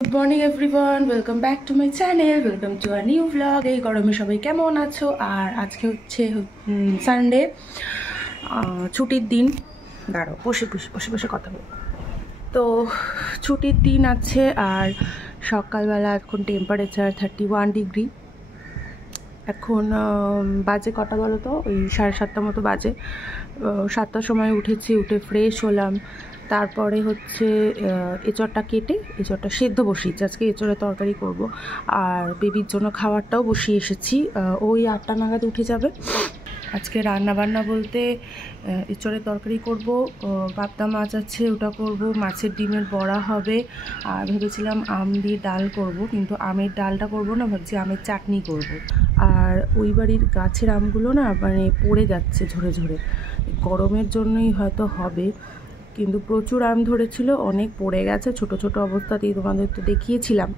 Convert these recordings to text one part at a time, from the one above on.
Good morning everyone, welcome back to my channel, welcome to a new vlog. এই গরমে সবাই কেমন আছো? আর আজকে হচ্ছে সানডে, ছুটির দিন। দাঁড়াও, বসে বসে বসে বসে কথা বলবো। তো ছুটির দিন আছে আর সকালবেলা এখন টেম্পারেচার 31 ডিগ্রি। এখন বাজে কটা বলো তো? ওই 7:30 মতো বাজে। 7টার সময় উঠেছি, উঠে ফ্রেশ হলাম। তারপরে হচ্ছে এঁচড়টা কেটে এঁচড়টা সেদ্ধ বসিয়েছি। আজকে এঁচড়ের তরকারি করব। আর বেবির জন্য খাবারটাও বসিয়ে এসেছি। ওই 8টা নাগাদ উঠে যাবে। আজকে রান্না বান্না বলতে এঁচড়ের তরকারি করব, পাবদা মাছ আছে ওটা করব, মাছের ডিমের বড়া হবে। আর ভেবেছিলাম আম দিয়ে ডাল করব, কিন্তু আমের ডালটা করব না, ভাবছি আমের চাটনি করব। আর ওই বাড়ির গাছের আমগুলো না মানে পড়ে যাচ্ছে ঝরে ঝরে, গরমের জন্যই হয়তো হবে, কিন্তু প্রচুর আম ধরেছিল, অনেক পড়ে গেছে ছোট ছোট অবস্থাতেই। তোমাদের তো দেখিয়েছিলাম।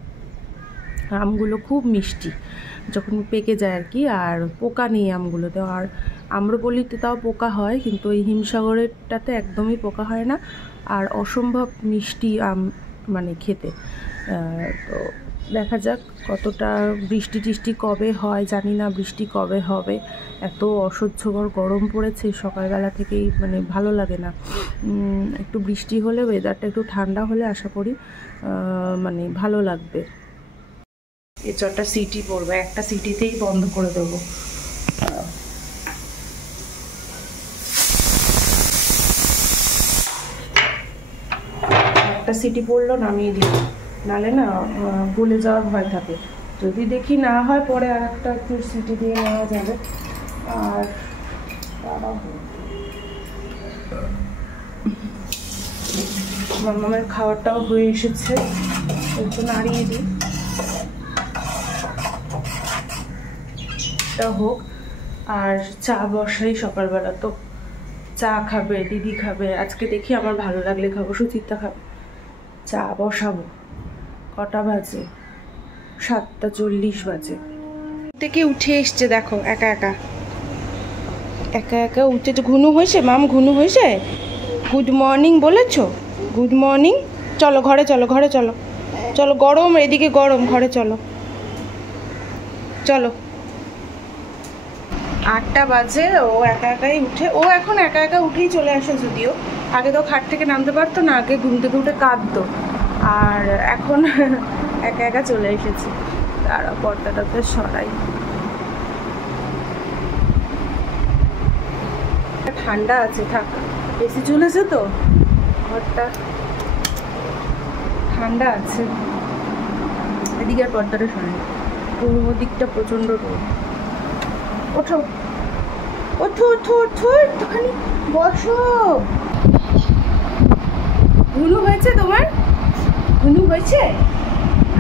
আমগুলো খুব মিষ্টি যখন পেকে যায় আর কি, আর পোকা নেই আমগুলোতে। আর আম্রপল্লিতে তাও পোকা হয়, কিন্তু এই হিমসাগরেরটাতে একদমই পোকা হয় না। আর অসম্ভব মিষ্টি আম মানে খেতে। তো দেখা যাক কতটা বৃষ্টি টিষ্টি কবে হয় জানি না, বৃষ্টি কবে হবে। এত অসহ্যকর গরম পড়েছে সকালবেলা থেকেই, মানে ভালো লাগে না। একটু বৃষ্টি হলে, ওয়েদারটা একটু ঠান্ডা হলে আশা করি মানে ভালো লাগবে। এঁচড়টা সিটি পড়বে, একটা সিটিতেই বন্ধ করে দেবো। একটা সিটি পড়লো, নামিয়ে দিই, নালে না গলে যাওয়ার ভয় থাকে। যদি দেখি না হয় পরে আর একটা একটু সিটি দিয়ে নেওয়া যাবে। আর মামামের খাবারটাও হয়ে এসেছে, একটু নাড়িয়ে দিই, হোক। আর চা বসাই, সকালবেলা তো চা খাবে, দিদি খাবে, আজকে দেখি আমার ভালো লাগলে খাবো, সুচিত্রা খাবে। চা বসাবো। কটা বাজে? 7:40 বাজে। থেকে উঠে এসছে দেখো, একা একা একা একা উঠে। ঘুনু হয়েছে মাম, ঘুনু হয়েছে। গুড মর্নিং বলেছো? Good morning. চলো ঘরে চলো, ঘরে চলো, চলো, গরম এদিকে গরম, ঘরে চলো চলো। 8টা বাজে, ও একা একাই উঠে, ও এখন একা একা উঠেই চলে আসে। যদিও আগে তো খাট থেকে নামতে পারতো না, আগে ঘুম থেকে উঠে কাঁদতো, আর এখন একা একা চলে এসেছে। তারা পর্দাটাতে সরাই। ঠান্ডা আছে, থাক, এসি চলেছে তো ঘরটা ঠান্ডা আছে। এদিকে আর পর্দাটা সরাই, পূর্ব দিকটা প্রচণ্ড রোদ। ওঠো ওঠো ওঠো ওঠো, একটুখানি বসো। ঘুনু হয়েছে তোমার? ঘুনু হয়েছে?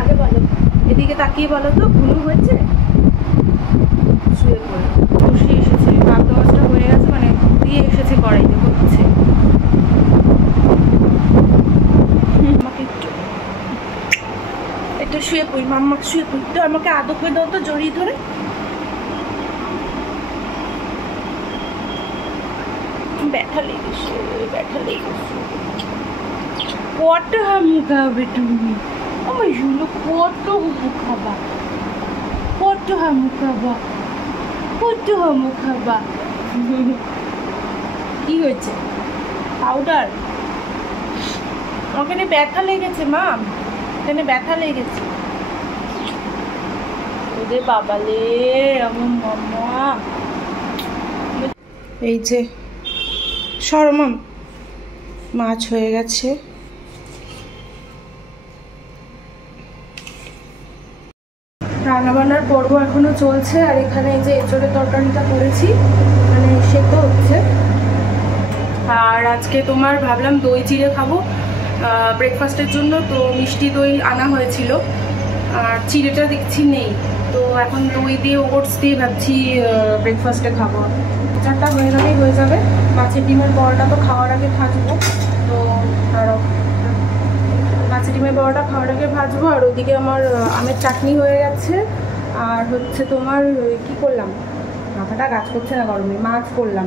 আগে বলো, এদিকে তাকিয়ে বলো তো, ঘুনু হয়েছে? শুয়ে পড়ে বসিয়ে এসেছে, পাবদা মাছটা হয়ে গেছে, মানে দিয়ে এসেছে কড়াইতে, হচ্ছে। আমাকে একটু শুয়ে পড়ি, মাম্মাকে শুয়ে পড়ি তো, আমাকে আদর করে দাও তো জড়িয়ে ধরে। ব্যথা লেগেছে, ব্যথা লেগেছে। কত হামু খাবে তুমি? আমার শুনো, কত হামু খাবা? কত হামু খাবা? কত হামু খাবা? কি হয়েছে? পাউডার? ওখানে ব্যথা লেগেছে মাম, এখানে ব্যথা লেগেছে। ওদের বাবালে আমার মাম্মা। এই যে সরমাম, মাছ হয়ে গেছে। রান্নাবান্নার পর্ব এখনো চলছে, আর এখানে যে এঁচড়ের তরকারিটা করেছি মানে সেদ্ধ হচ্ছে। আর আজকে তোমার ভাবলাম দই চিড়ে খাবো ব্রেকফাস্টের জন্য, তো মিষ্টি দই আনা হয়েছিল, আর চিড়েটা দেখছি নেই, তো এখন দই দিয়ে ওটস দিয়ে ভাবছি ব্রেকফাস্টে খাবো। চারটা হয়ে গেলেই হয়ে যাবে। মাছের ডিমের বড়াটা তো খাওয়ার আগে ভাজবো, তো আরও মাছের ডিমের বড়াটা খাওয়ার আগে ভাজবো। আর ওদিকে আমার আমের চাটনি হয়ে গেছে। আর হচ্ছে তোমার কি করলাম, মাথাটা কাজ করছে না গরমে, মাছ করলাম,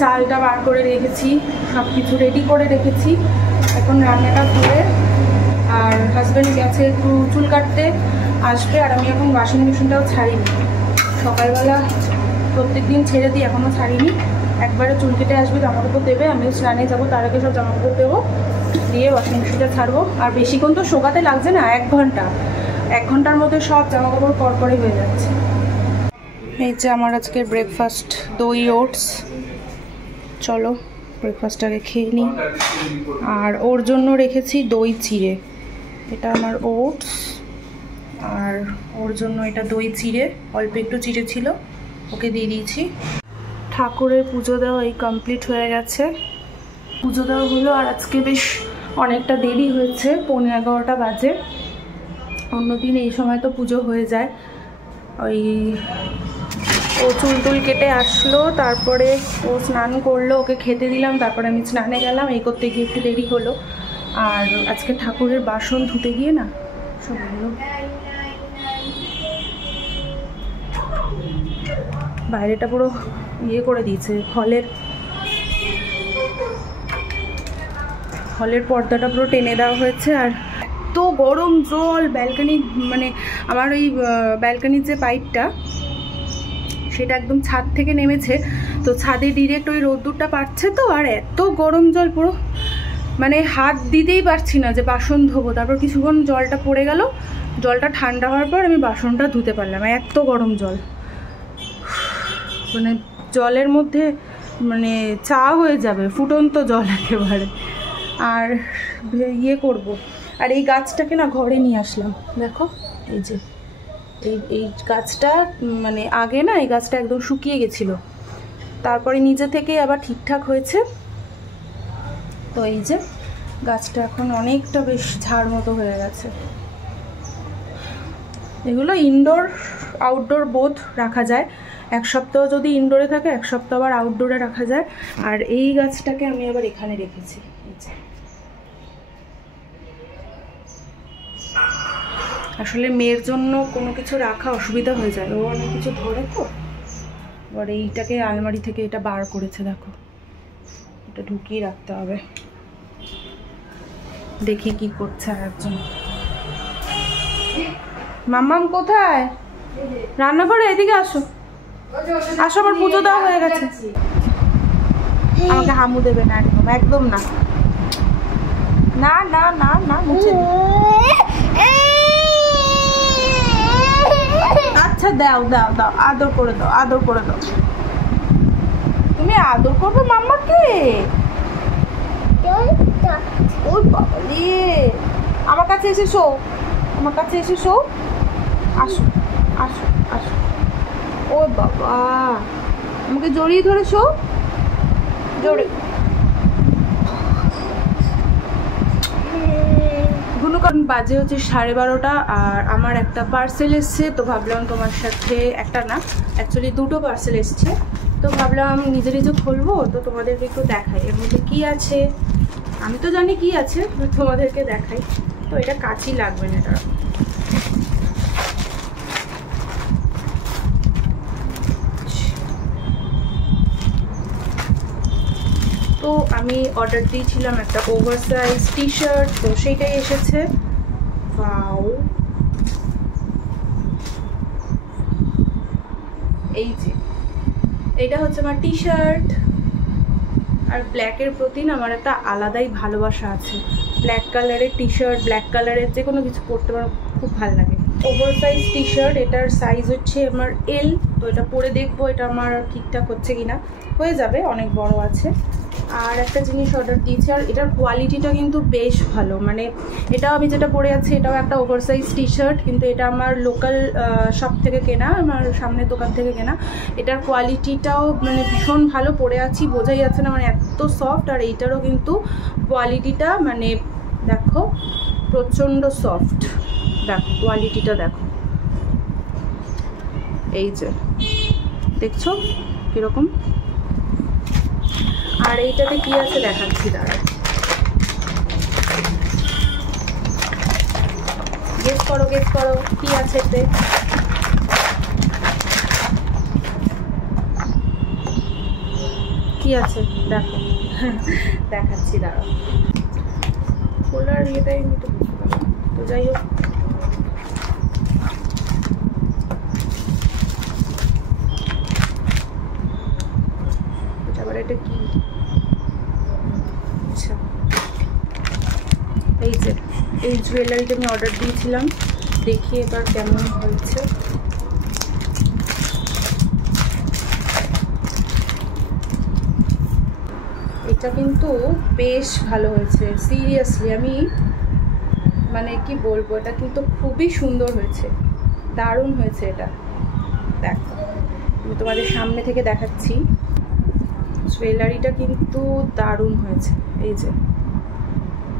চালটা বার করে রেখেছি, সব কিছু রেডি করে রেখেছি। এখন রান্নাটা করে হাজব্যান্ড গেছে একটু চুল কাটতে, আসবে। আর আমি এখন ওয়াশিং মেশিনটাও ছাড়িনি, সকালবেলা প্রত্যেক দিন ছেড়ে দিই, এখনও ছাড়িনি। একবারে চুল কেটে আসবে, জামাকাপড় দেবে, আমিও স্নানে যাবো, তার আগে সব জামাকাপড় দেবো, দিয়ে ওয়াশিং মেশিনটা ছাড়বো। আর বেশিক্ষণ তো শোকাতে লাগছে না, 1 ঘন্টা, 1 ঘন্টার মধ্যে সব জামাকাপড় পরপরই হয়ে যাচ্ছে। এই যে আমার আজকের ব্রেকফাস্ট, দই ওটস। চলো ব্রেকফাস্টটাকে খেয়ে নিই। আর ওর জন্য রেখেছি দই চিড়ে, এটা আমার ওটস, আর ওর জন্য এটা দই চিড়ে, অল্প একটু চিড়ে ছিল, ওকে দিয়ে দিয়েছি। ঠাকুরের পুজো দেওয়া এই কমপ্লিট হয়ে গেছে, পুজো দেওয়া হলো। আর আজকে বেশ অনেকটা দেরি হয়েছে, 11:15 বাজে। অন্যদিন এই সময় তো পুজো হয়ে যায়। ওই ও চুল টুল কেটে আসলো, তারপরে ও স্নান করলো, ওকে খেতে দিলাম, তারপরে আমি স্নানে গেলাম, এই করতে গিয়ে একটু দেরি হলো। আর আজকে ঠাকুরের বাসন ধুতে গিয়ে না সবগুলো বাইরেটা পুরো ইয়ে করে দিয়েছে, হলের পর্দাটা পুরো টেনে দেওয়া হয়েছে। আর এত গরম জল, ব্যালকনি মানে আমার ওই ব্যালকনির যে পাইপটা সেটা একদম ছাদ থেকে নেমেছে, তো ছাদে ডিরেক্ট ওই রোদ্দুরটা পাচ্ছে, তো আর এত গরম জল, পুরো মানে হাত দিতেই পারছি না যে বাসন ধোবো। তারপর কিছুক্ষণ জলটা পড়ে গেল, জলটা ঠান্ডা হওয়ার পর আমি বাসনটা ধুতে পারলাম। এত গরম জল, মানে জলের মধ্যে মানে চা হয়ে যাবে, ফুটন্ত জল একেবারে। আর ইয়ে করব, আর এই গাছটাকে না ঘরে নিয়ে আসলাম, দেখো এই যে এই গাছটা, মানে আগে না এই গাছটা একদম শুকিয়ে গেছিলো, তারপরে নিজে থেকেই আবার ঠিকঠাক হয়েছে। তো এই যে গাছটা এখন অনেকটা বেশ ঝাড় মতো হয়ে গেছে। এগুলো ইনডোর আউটডোর বোথ রাখা যায়, 1 সপ্তাহ যদি ইনডোরে থাকে 1 সপ্তাহ আবার আউটডোরে রাখা যায়। আর এই গাছটাকে আমি আবার এখানে রেখেছি। আসলে মেয়ের জন্য কোনো কিছু রাখা অসুবিধা হয়ে যায়, ও অনেক কিছু ধরে, তো এবার এইটাকে আলমারি থেকে এটা বার করেছে, দেখো এটা ঢুকিয়ে রাখতে হবে। দেখি কি করছে আর একজন। মাম্মাম কোথায়? রান্না করে এদিকে আসো, আসো, আমার পুজো দেওয়া হয়ে গেছে। আমাকে হামু দেবে না, একদম একদম না, না না না না, মুছে আচ্ছা দাও দাও দাও, আদর করে দাও, আদর করে দাও। তুমি আদর করবে মাম্মাকে? ওই বাবা রে, আমার কাছে এসে শো, আমার কাছে এসে শো, আসো আসো আসো। ও বাবা, আমাকে জড়িয়ে ধরে শো, জড়ে। কারণ বাজে হচ্ছে 12:30, আর আমার একটা পার্সেল এসছে, তো ভাবলাম তোমার সাথে, একটা না অ্যাকচুয়ালি 2টো পার্সেল এসছে, তো ভাবলাম নিজে নিজে খুলবো, তো তোমাদেরকে একটু দেখাই এর মধ্যে কী আছে। আমি তো জানি কি আছে, তোমাদেরকে দেখাই। তো এটা কাঁচি লাগবে না, এটা তো আমি অর্ডার দিয়েছিলাম একটা ওভারসাইজ টি শার্ট, তো সেইটাই এসেছে। ওয়াও, এই যে এইটা হচ্ছে আমার টি শার্ট। আর ব্ল্যাকের প্রতি না আমার একটা আলাদাই ভালোবাসা আছে, ব্ল্যাক কালারের টি শার্ট, ব্ল্যাক কালারের যে কোনো কিছু পরতে আমার খুব ভালো লাগে। ওভারসাইজ টি শার্ট, এটার সাইজ হচ্ছে আমার এল, তো এটা পরে দেখবো এটা আমার ঠিকঠাক হচ্ছে কিনা, হয়ে যাবে, অনেক বড় আছে। আর একটা জিনিস অর্ডার দিয়েছি, আর এটার কোয়ালিটিটা কিন্তু বেশ ভালো, মানে এটাও আমি যেটা পরে আছি এটাও একটা ওভারসাইজ টি শার্ট, কিন্তু এটা আমার লোকাল শপ থেকে কেনা, আমার সামনের দোকান থেকে কেনা। এটার কোয়ালিটিটাও মানে ভীষণ ভালো, পরে আছি বোঝাই যাচ্ছে না, মানে এত সফট। আর এইটারও কিন্তু কোয়ালিটিটা মানে দেখো প্রচণ্ড সফট, দেখো কোয়ালিটিটা দেখো, এই যে দেখছো কিরকম। আর এইটাতে কি আছে দেখাচ্ছি, দাঁড়া, গেস করো গেস করো কি আছে এতে। কি আছে দেখো, দেখাচ্ছি দাঁড়াও, খোলার ইয়েটাই আমি তো বুঝতে পারলাম। তো যাই হোক, আবার এটা কি? আচ্ছা, এই যে এই জুয়েলারিটা আমি অর্ডার দিয়েছিলাম, দেখি এবার কেমন হয়েছে। এটা কিন্তু বেশ ভালো হয়েছে, সিরিয়াসলি আমি মানে কি বলবো, এটা কিন্তু খুবই সুন্দর হয়েছে, দারুণ হয়েছে। এটা দেখো, আমি তোমাদের সামনে থেকে দেখাচ্ছি, জুয়েলারিটা কিন্তু দারুণ হয়েছে। এই যে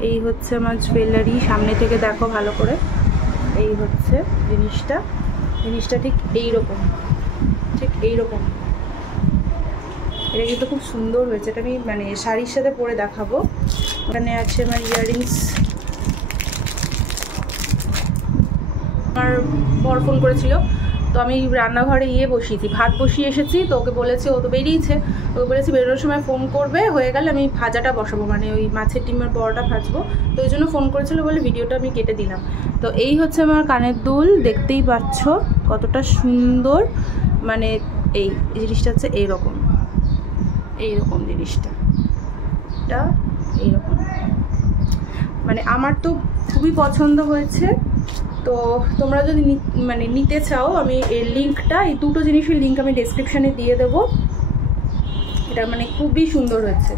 এই হচ্ছে আমার জুয়েলারি, সামনে থেকে দেখো ভালো করে। এই হচ্ছে জিনিসটা, জিনিসটা ঠিক এইরকম, ঠিক এইরকম। এটা কিন্তু খুব সুন্দর হয়েছে, এটা আমি মানে শাড়ির সাথে পরে দেখাবো। এখানে আছে আমার ইয়াররিংস। আমার বর ফোন করেছিল, তো আমি রান্নাঘরে বসিয়েছি, ভাত বসিয়ে এসেছি, তো ওকে বলেছি, ও তো বেরিয়েছে, ওকে বলেছি বেরোনোর সময় ফোন করবে, হয়ে গেলে আমি ভাজাটা বসাবো, মানে ওই মাছের ডিমের বড়াটা ভাজবো, তো ওই জন্য ফোন করেছিল বলে ভিডিওটা আমি কেটে দিলাম। তো এই হচ্ছে আমার কানের দুল, দেখতেই পাচ্ছ কতটা সুন্দর, মানে এই জিনিসটা হচ্ছে এইরকম, এইরকম জিনিসটা, এটা এইরকম, মানে আমার তো খুবই পছন্দ হয়েছে। তো তোমরা যদি মানে নিতে চাও, আমি এর লিঙ্কটা, এই দুটো জিনিসের লিঙ্ক আমি ডেসক্রিপশানে দিয়ে দেবো। এটা মানে খুবই সুন্দর হয়েছে,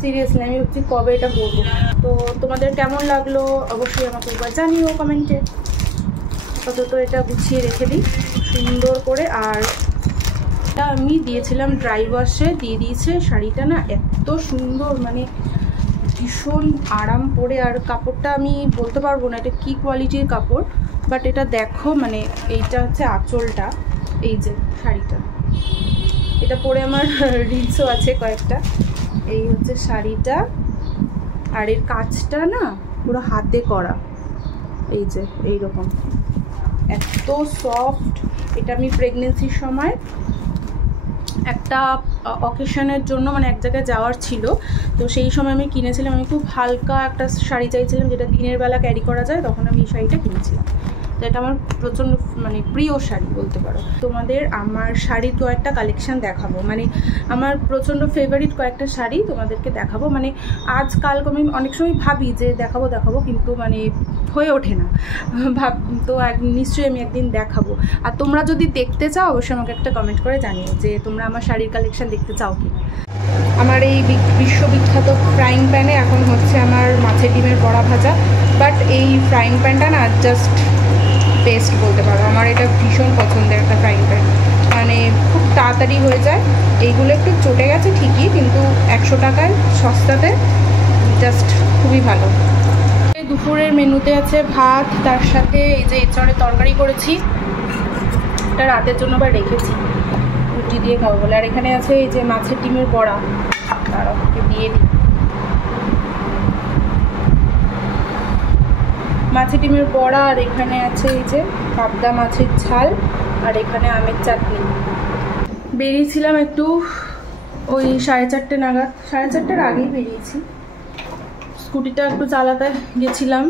সিরিয়াসলি আমি ভাবছি কবে এটা করবো। তো তোমাদের কেমন লাগলো অবশ্যই আমাকে একবার জানিও কমেন্টে। আপাতত এটা গুছিয়ে রেখে দিই সুন্দর করে। আর এটা আমি দিয়েছিলাম ড্রাই ওয়াশে, দিয়ে দিয়েছে। শাড়িটা না এত সুন্দর, মানে ভীষণ আরাম পরে, আর কাপড়টা আমি বলতে পারবো না এটা কি কোয়ালিটির কাপড়, বাট এটা দেখো, মানে এইটা হচ্ছে আঁচলটা, এই যে শাড়িটা, এটা পরে আমার রিলসও আছে কয়েকটা। এই হচ্ছে শাড়িটা, আর এর কাজটা না পুরো হাতে করা, এই যে এইরকম, এত সফট। এটা আমি প্রেগনেন্সির সময় একটা অকেশনের জন্য, মানে এক জায়গায় যাওয়ার ছিল, তো সেই সময় আমি কিনেছিলাম। আমি খুব হালকা একটা শাড়ি চাইছিলাম যেটা দিনের বেলা ক্যারি করা যায়, তখন আমি এই শাড়িটা কিনেছিলাম। তো এটা আমার প্রচণ্ড মানে প্রিয় শাড়ি বলতে পারো। তোমাদের আমার শাড়ির কয়েকটা কালেকশান দেখাবো, মানে আমার প্রচণ্ড ফেভারিট কয়েকটা শাড়ি তোমাদেরকে দেখাবো। মানে আজকাল আমি অনেক সময় ভাবি যে দেখাবো, কিন্তু মানে হয়ে ওঠে না, তো নিশ্চয়ই আমি একদিন দেখাবো। আর তোমরা যদি দেখতে চাও অবশ্যই আমাকে একটা কমেন্ট করে জানিও যে তোমরা আমার শাড়ির কালেকশান দেখতে চাও কি। আমার এই বিশ্ববিখ্যাত ফ্রাইং প্যানে এখন হচ্ছে আমার মাছের ডিমের বড়া ভাজা, বাট এই ফ্রাইং প্যানটা না জাস্ট বেস্ট বলতে পারো। আমার এটা ভীষণ পছন্দের একটা ফ্রাইং প্যান, মানে খুব তাড়াতাড়ি হয়ে যায়। এইগুলো একটু চটে গেছে ঠিকই, কিন্তু 100 টাকায় সস্তাতে জাস্ট খুবই ভালো। দুপুরের মেনুতে আছে ভাত, তার সাথে এই যে এঁচড়ের তরকারি করেছি, এটা রাতের জন্য আবার রেখেছি রুটি দিয়ে খাবো বলে। আর এখানে আছে এই যে মাছের ডিমের বড়া, তারা দিয়ে দিই, মাছের ডিমের বড়া। আর এখানে আছে এই যে পাবদা মাছের ঝাল, আর এখানে আমের চাটনি। বেরিয়েছিলাম একটু ওই 4:30 নাগাদ, 4:30টার আগেই বেরিয়েছি। স্কুটিটা একটু চালাতে গেছিলাম,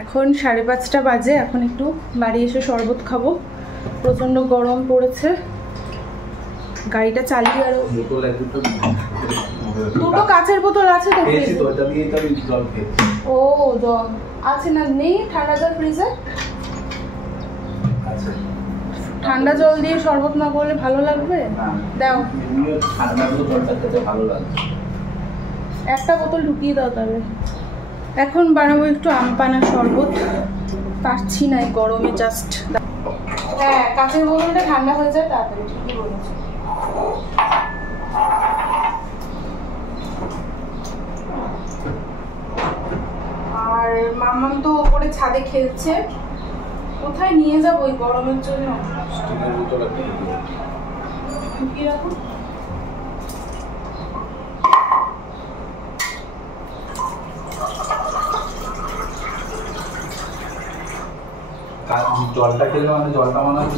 এখন 5:30 বাজে। এখন একটু বাড়ি এসে শরবত খাবো, প্রচণ্ড গরম পড়েছে। গাড়িটা চালিয়ে আরো দুটো কাচের বোতল আছে তো, ও জল আছে না? নেই ঠান্ডা জল ফ্রিজে? ঠান্ডা জল দিয়ে শরবত না করলে ভালো লাগবে? দাও, একটা বোতল ঢুকিয়ে দাও তাহলে। এখন বানাবো একটু আম পানা শরবত, পারছি না এই গরমে জাস্ট। হ্যাঁ, কাঁচের বোতলটা ঠান্ডা হয়ে যায় তাড়াতাড়ি, ঠিকই বলেছো। আর মাম্মাম তো ওপরে ছাদে খেলছে, কোথায় নিয়ে যাবো ওই গরমের জন্য? ঢুকিয়ে রাখো। জলটা খেলে মানে জলটা মনে হয়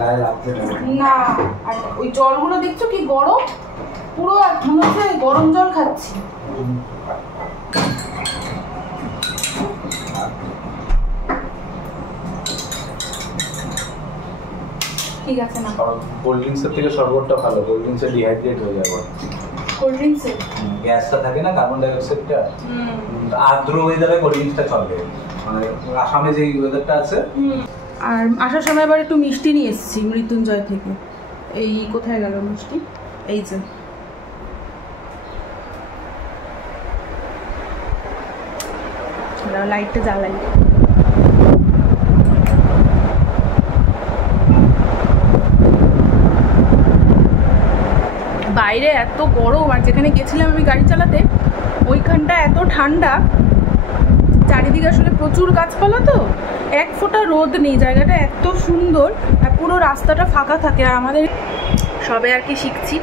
গায়ে লাগছে না। আর ওই জলগুলো দেখছো কি গরম, পুরো মনে হচ্ছে গরম জল খাচ্ছি। ঠিক আছে না। কোল্ড ড্রিঙ্কসের থেকে শরবতটা ভালো, কোল্ড ড্রিঙ্কসে ডিহাইড্রেট হয়ে যাবে। কোল্ড ড্রিঙ্কসে গ্যাসটা থাকে না, কার্বন ডাই অক্সাইডটা। আর্দ্র ওয়েদারে কোল্ড ড্রিঙ্কসটা চলবে, মানে আসামে যে ওয়েদারটা আছে। আর আসার সময় আবার একটু মিষ্টি নিয়ে এসেছি মৃত্যুঞ্জয় থেকে। এই কোথায় গেল মিষ্টি? এই যে লাইটটা জ্বালাই। বাইরে এত গরম, আর যেখানে গেছিলাম আমি গাড়ি চালাতে ওইখানটা এত ঠান্ডা, চারিদিকে আসলে প্রচুর গাছপালা, তো এক ফোঁটা রোদ নেই, জায়গাটা এত সুন্দর, আর পুরো রাস্তাটা ফাঁকা থাকে। আর আমাদের সবে আর কি শিখছি,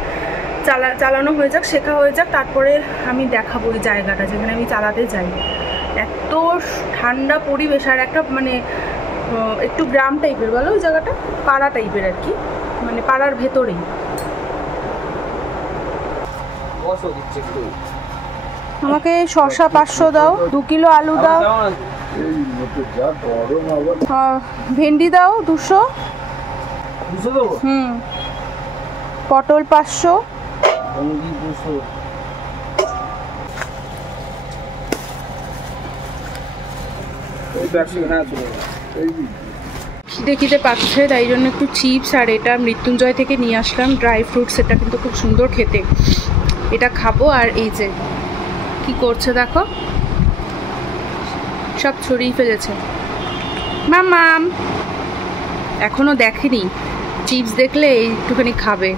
চালানো হয়ে যাক, শেখা হয়ে যাক, তারপরে আমি দেখাবো ওই জায়গাটা যেখানে আমি চালাতে যাই। এত ঠান্ডা পরিবেশ, আর একটা মানে একটু গ্রাম টাইপের, বলো ওই জায়গাটা পাড়া টাইপের আর কি, মানে পাড়ার ভেতরেই। আমাকে শসা 500 দাও, 2 কিলো আলু দাও, ভেন্ডি দাও 200, পটল 500, খিদে পাচ্ছে, তাই জন্য একটু চিপস আর এটা মৃত্যুঞ্জয় থেকে নিয়ে আসলাম ড্রাই ফ্রুটস। এটা কিন্তু খুব সুন্দর খেতে, এটা খাবো। আর এই যে কি করছে দেখো, সব ছড়িয়ে ফেলেছে। মামাম এখনো দেখেনি, চিপস দেখলে একটুখানি খাবে।